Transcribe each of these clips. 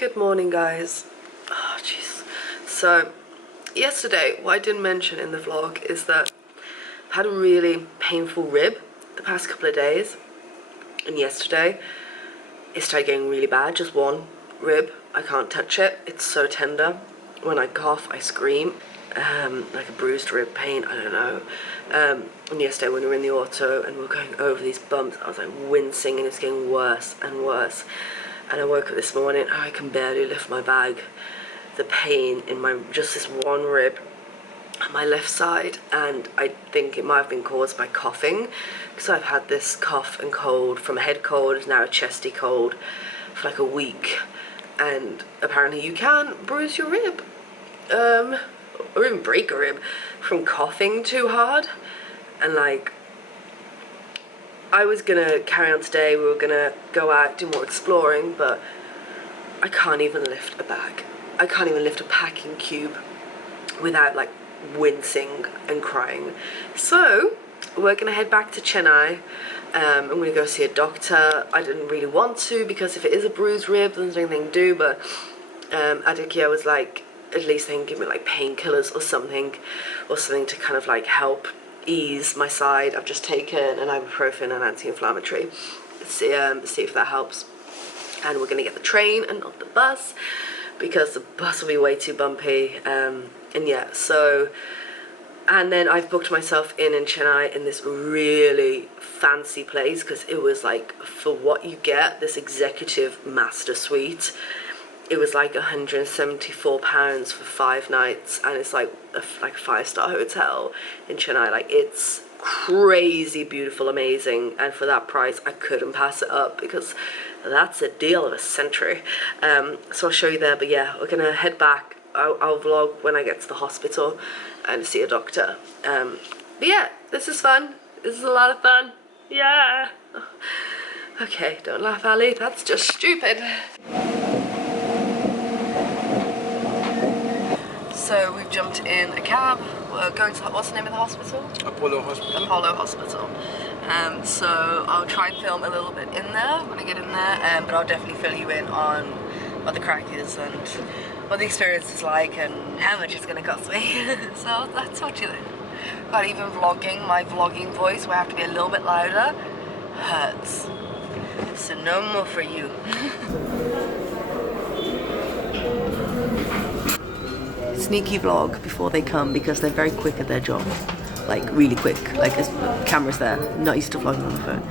Good morning, guys. Oh, jeez. So, yesterday, what I didn't mention in the vlog is that I've had a really painful rib the past couple of days. And yesterday, it started getting really bad. Just one rib. I can't touch it. It's so tender. When I cough, I scream. Like a bruised rib pain, I don't know. And yesterday when we were in the auto and we were going over these bumps, I was like wincing and it's getting worse and worse. And I woke up this morning, I can barely lift my bag. The pain in my, just this one rib on my left side, and I think it might have been caused by coughing, because I've had this cough and cold from a head cold, it's now a chesty cold for like a week. And apparently you can bruise your rib, or even break a rib from coughing too hard. And like, I was gonna carry on today, we were gonna go out, do more exploring, but I can't even lift a bag. I can't even lift a packing cube without like wincing and crying. So we're gonna head back to Chennai. I'm gonna go see a doctor. I didn't really want to, because if it is a bruised rib, there's nothing to do, but Adikia was like, at least they can give me like painkillers or something to kind of like help ease my side. I've just taken an ibuprofen and anti-inflammatory. See if that helps. And we're gonna get the train and not the bus, because the bus will be way too bumpy. And yeah, so, and then I've booked myself in Chennai in this really fancy place, because it was like, for what you get, this executive master suite, it was like £174 for 5 nights, and it's like a 5-star hotel in Chennai. Like, it's crazy beautiful, amazing, and for that price I couldn't pass it up, because that's a deal of a century. So I'll show you there, but yeah, we're gonna head back. I'll vlog when I get to the hospital and see a doctor. But yeah, this is fun. This is a lot of fun. Yeah. Okay, don't laugh, Ali, that's just stupid. So we've jumped in a cab. We're going to, what's the name of the hospital? Apollo Hospital. Apollo Hospital. So I'll try and film a little bit in there when I get in there, but I'll definitely fill you in on what the crack is and what the experience is like and how much it's going to cost me. So I'll talk to you then. But even vlogging, my vlogging voice, where I have to be a little bit louder, hurts. So no more for you. Sneaky vlog before they come, because they're very quick at their job, like really quick. Like, there's cameras there, not used to vlogging on the phone.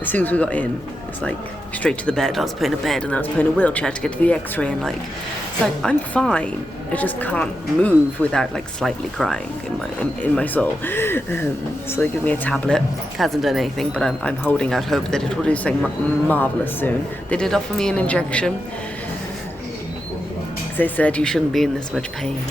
As soon as we got in, it's like straight to the bed. I was putting a bed and I was putting a wheelchair to get to the x-ray, and like, it's like, I'm fine, I just can't move without like slightly crying in my soul. So they give me a tablet. Hasn't done anything, but I'm holding out hope that it will do something marvelous soon. They did offer me an injection. They said you shouldn't be in this much pain.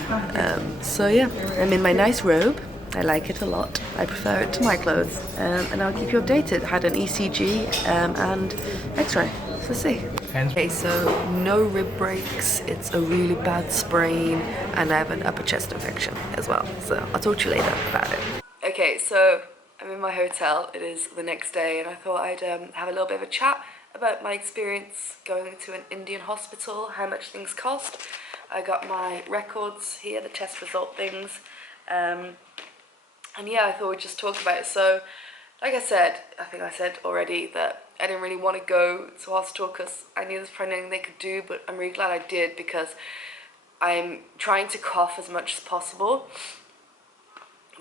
So yeah, I'm in my nice robe. I like it a lot. I prefer it to my clothes. And I'll keep you updated. Had an ECG and x-ray. So let's see. Okay, so no rib breaks. It's a really bad sprain, and I have an upper chest infection as well. So I'll talk to you later about it. Okay, so I'm in my hotel. It is the next day, and I thought I'd have a little bit of a chat about my experience going to an Indian hospital, how much things cost. I got my records here, the test result things, and yeah, I thought we'd just talk about it. So, like I said, I think I said already that I didn't really want to go to hospital because I knew there's probably nothing they could do, but I'm really glad I did, because I'm trying to cough as much as possible,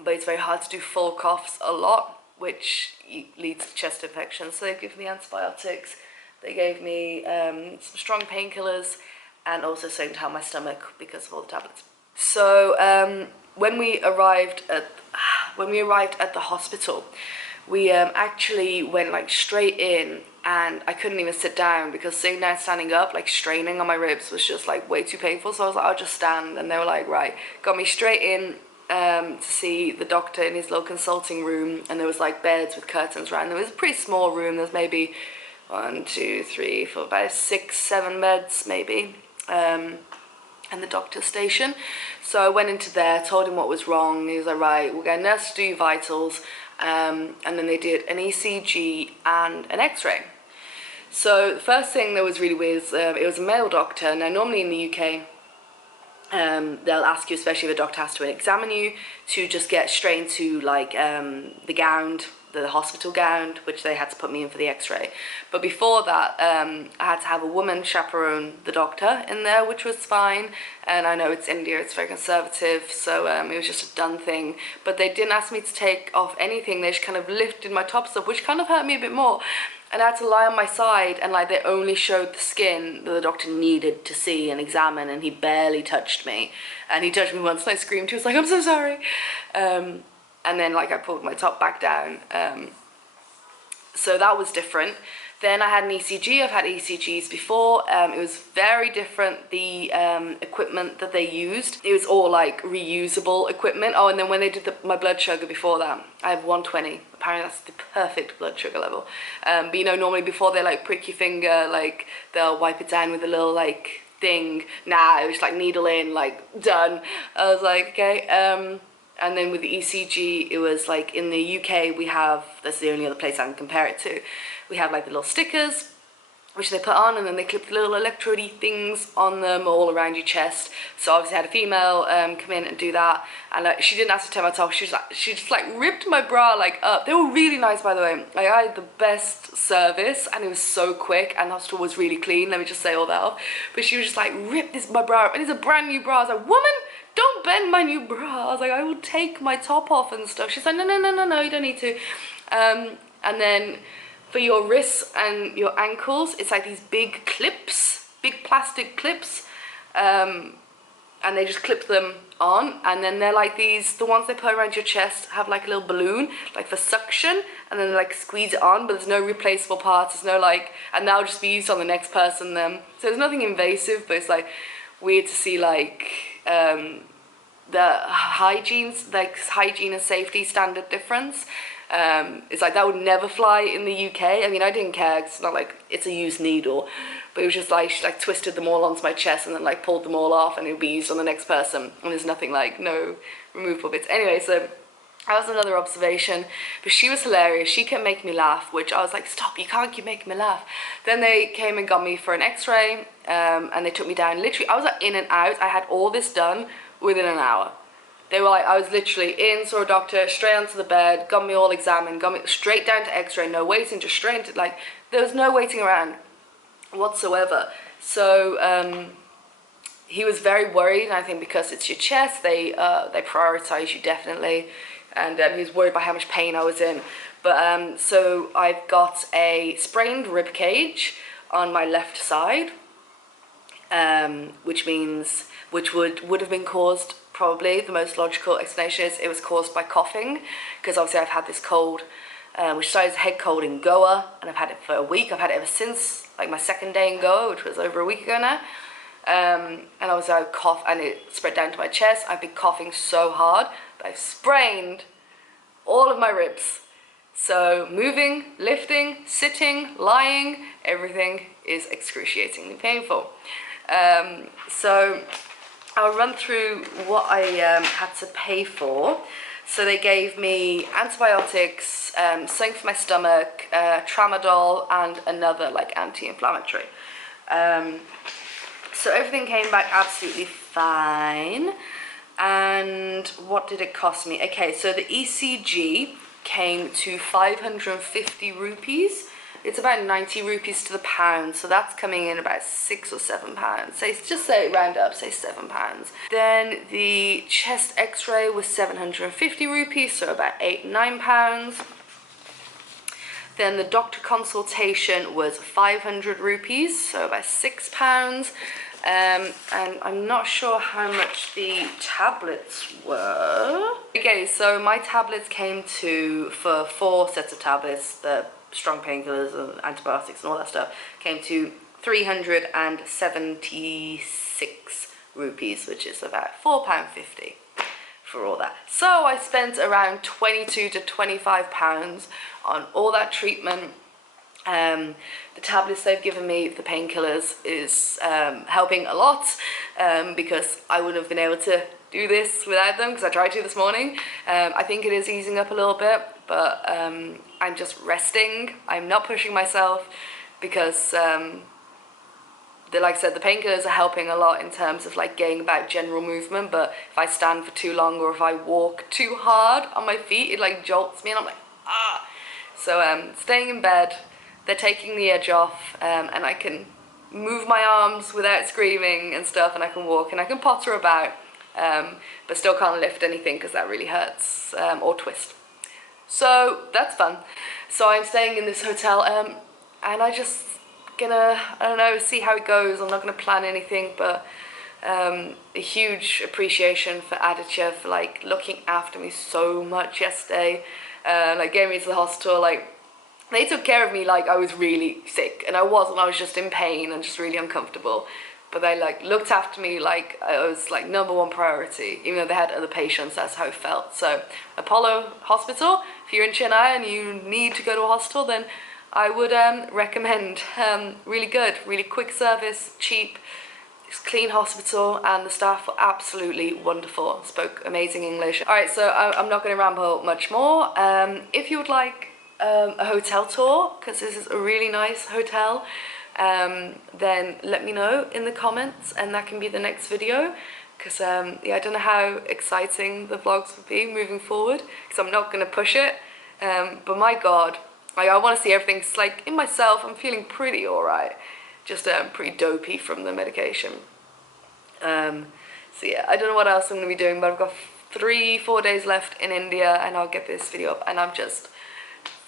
but it's very hard to do full coughs a lot, which leads to chest infections. So they've given me antibiotics, they gave me some strong painkillers, and also something to help my stomach because of all the tablets. So when we arrived at the hospital, we actually went like straight in, and I couldn't even sit down, because sitting down, standing up, like straining on my ribs was just like way too painful. So I was like, I'll just stand, and they were like, right, got me straight in to see the doctor in his little consulting room, and there was like beds with curtains around. There was a pretty small room. There's maybe 1, 2, 3, 4, about 6, 7 beds maybe, and the doctor's station. So I went into there, told him what was wrong. He was like, right, we're going to nurse to do your vitals, and then they did an ECG and an x-ray. So the first thing that was really weird is it was a male doctor. Now normally in the UK, they'll ask you, especially if a doctor has to examine you, to just get straight into like the gown, the hospital gown, which they had to put me in for the x-ray. But before that, I had to have a woman chaperone the doctor in there, which was fine. And I know it's India, it's very conservative, so it was just a done thing. But they didn't ask me to take off anything, they just kind of lifted my tops up, which kind of hurt me a bit more. And I had to lie on my side, and like they only showed the skin that the doctor needed to see and examine, and he barely touched me. And he touched me once and I screamed. He was like, "I'm so sorry." And then like I pulled my top back down. So that was different. Then I had an ECG. I've had ECGs before. It was very different, the equipment that they used. It was all like reusable equipment. Oh, and then when they did my blood sugar before that, I have 120. Apparently that's the perfect blood sugar level. But you know, normally before they like prick your finger, like they'll wipe it down with a little like thing. Nah, it was like needle in, like done. I was like, okay. And then with the ECG, it was like in the UK we have, that's the only other place I can compare it to, we have like the little stickers which they put on, and then they clip the little electrode-y things on them all around your chest. So obviously I had a female come in and do that, and she didn't ask to take my top. She just like ripped my bra like up. They were really nice, by the way. Like I had the best service, and it was so quick, and the hospital was really clean. Let me just say all that off. But she was just like, rip my bra up, and it's a brand new bra. I was like, woman, don't bend my new bra. I was like, I will take my top off and stuff. She's like, no, you don't need to. And then for your wrists and your ankles, it's like these big clips, big plastic clips, and they just clip them on, and then they're like these, the ones they put around your chest have like a little balloon, like for suction, and then they like squeeze it on, but there's no replaceable parts, there's no like, and that'll just be used on the next person then. So there's nothing invasive, but it's like weird to see like the hygiene and safety standard difference. It's like that would never fly in the UK. I mean, I didn't care, 'cause it's not like it's a used needle, but it was just like she like twisted them all onto my chest and then like pulled them all off, and it would be used on the next person, and there's nothing like, no removable bits. Anyway, so that was another observation, but she was hilarious. She kept making me laugh, which I was like, stop, you can't keep making me laugh. Then they came and got me for an x-ray, and they took me down. Literally, I was like in and out. I had all this done within an hour. They were like, I was literally in, saw a doctor, straight onto the bed, got me all examined, got me straight down to x-ray, no waiting, just straight into, like, there was no waiting around whatsoever. So he was very worried, and I think because it's your chest, they prioritize you definitely, and he was worried by how much pain I was in. But so I've got a sprained ribcage on my left side, which would have been caused, probably the most logical explanation is it was caused by coughing, because obviously I've had this cold, which started as a head cold in Goa, and I've had it for a week. I've had it ever since, like my second day in Goa, which was over a week ago now. And obviously I cough, and it spread down to my chest. I've been coughing so hard that I've sprained all of my ribs. So moving, lifting, sitting, lying, everything is excruciatingly painful. So I'll run through what I had to pay for. So they gave me antibiotics, something for my stomach, tramadol, and another like anti-inflammatory. So everything came back absolutely fine. And what did it cost me? Okay, so the ECG came to 550 rupees. It's about 90 rupees to the pound, so that's coming in about £6 or £7. So just say round up, say £7. Then the chest x-ray was 750 rupees, so about £8-9. Then the doctor consultation was 500 rupees, so about £6. And I'm not sure how much the tablets were. Okay, so my tablets came to, for 4 sets of tablets, the strong painkillers and antibiotics and all that stuff, came to 376 rupees, which is about £4.50 for all that. So I spent around £22 to £25 on all that treatment. The tablets they've given me, the painkillers, is helping a lot, because I wouldn't have been able to do this without them, because I tried to this morning. I think it is easing up a little bit, but I'm just resting. I'm not pushing myself. because like I said, the painkillers are helping a lot in terms of like getting back general movement, but if I stand for too long or if I walk too hard on my feet, it like jolts me and I'm like, ah. So staying in bed, they're taking the edge off, and I can move my arms without screaming and stuff, and I can walk and I can potter about, but still can't lift anything because that really hurts, or twist. So that's fun. So I'm staying in this hotel, and I just gonna, I don't know, see how it goes. I'm not gonna plan anything, but a huge appreciation for Aditya for like looking after me so much yesterday, like getting me to the hospital. Like they took care of me like I was really sick, and I wasn't. I was just in pain and just really uncomfortable. But they like looked after me like I was like #1 priority, even though they had other patients. That's how it felt. So Apollo Hospital, if you're in Chennai and you need to go to a hospital, then I would recommend. Really good, really quick service, cheap, it's clean hospital, and the staff were absolutely wonderful. Spoke amazing English. All right, so I'm not going to ramble much more. If you would like a hotel tour, because this is a really nice hotel, then let me know in the comments, and that can be the next video. Because yeah, I don't know how exciting the vlogs will be moving forward, because I'm not going to push it. But my God. Like, I want to see everything. It's like, in myself, I'm feeling pretty alright. Just pretty dopey from the medication. So yeah, I don't know what else I'm going to be doing, but I've got 3-4 days left in India, and I'll get this video up. And I'm just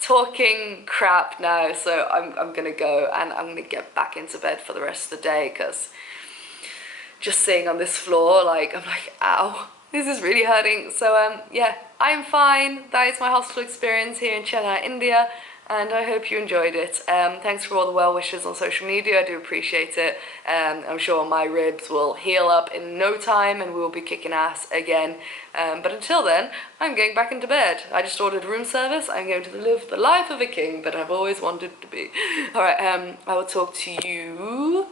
talking crap now, so I'm going to go, and I'm going to get back into bed for the rest of the day, because just sitting on this floor, like, I'm like, ow, this is really hurting. So yeah, I'm fine. That is my hospital experience here in Chennai, India. And I hope you enjoyed it. Thanks for all the well wishes on social media. I do appreciate it. I'm sure my ribs will heal up in no time and we will be kicking ass again. But until then, I'm going back into bed. I just ordered room service. I'm going to live the life of a king that I've always wanted to be. Alright, I will talk to you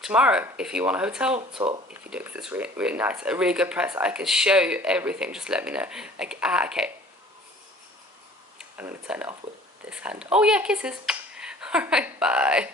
tomorrow if you want a hotel tour. If you do, because it's really, really nice. A really good price. I can show you everything. Just let me know. Like, okay. I'm going to turn it off with this hand. Oh yeah, kisses. All right, bye.